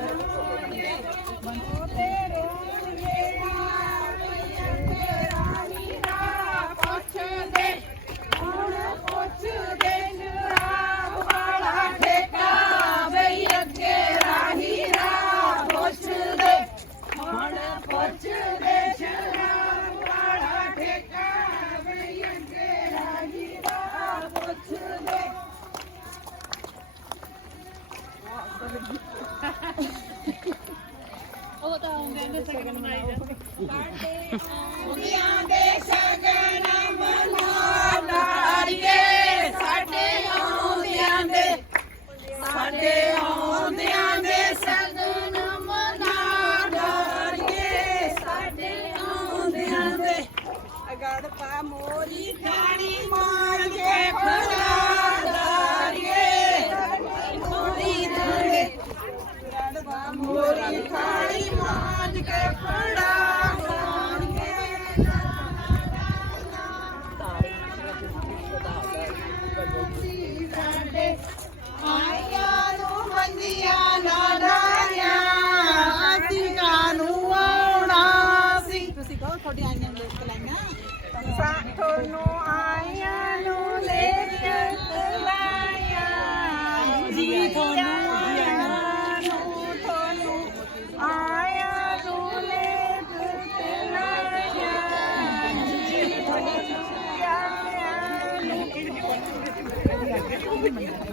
Thank you. ਉਹ ਤਾਂ ਆਉਂਦੇ ਨੇ ਸਗਨ ਮਨਾਈ ਜਾਂਦੇ ਕੁੜੀਆਂ ਦੇ ਸਗਨ ਮਨਾ ਲਾੜੀਏ ਸਾਡੇ ਆਉਂਦਿਆਂ ਦੇ ਸਾਡੇ ਆਉਂਦਿਆਂ ਦੇ ਸਗਨ ਮਨਾ ਲਾੜੀਏ ਸਾਡੇ ਆਉਂਦਿਆਂ ਦੇ ਅਗੜ ਪਾ ਮੋਰੀ ਦਾੜੀ ਮਾਂ।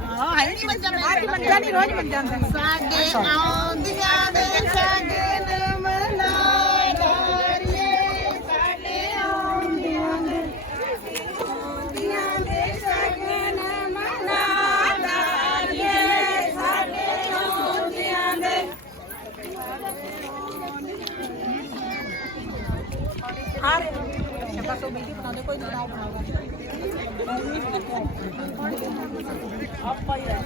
ਹਾਂ ਹੈ ਨਹੀਂ ਮੰਜਾ ਮੈਂ ਮੰਜਾ ਨਹੀਂ ਰੋਜ਼ ਮੰਜਾ ਹੁੰਦਾ ਸਾਡੇ ਆਉਂਦੀਆਂ ਦੇ ਸਾਡੇ ਆਪਾਂ ਹੀ ਆ।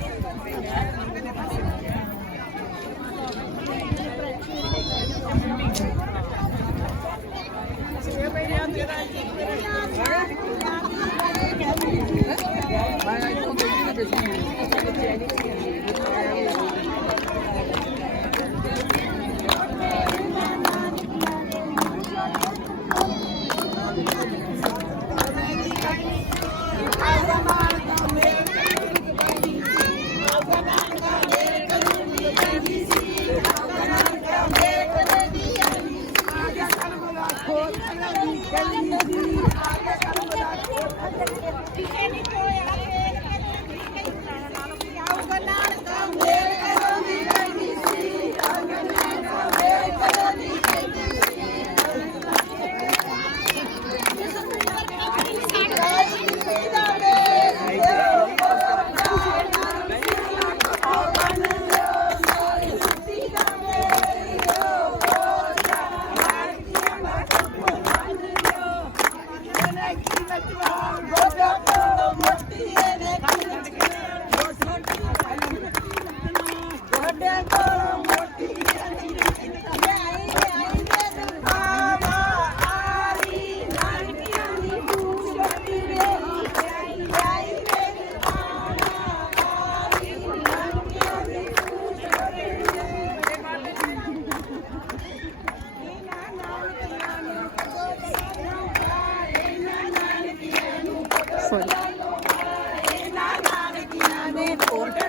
போட்டு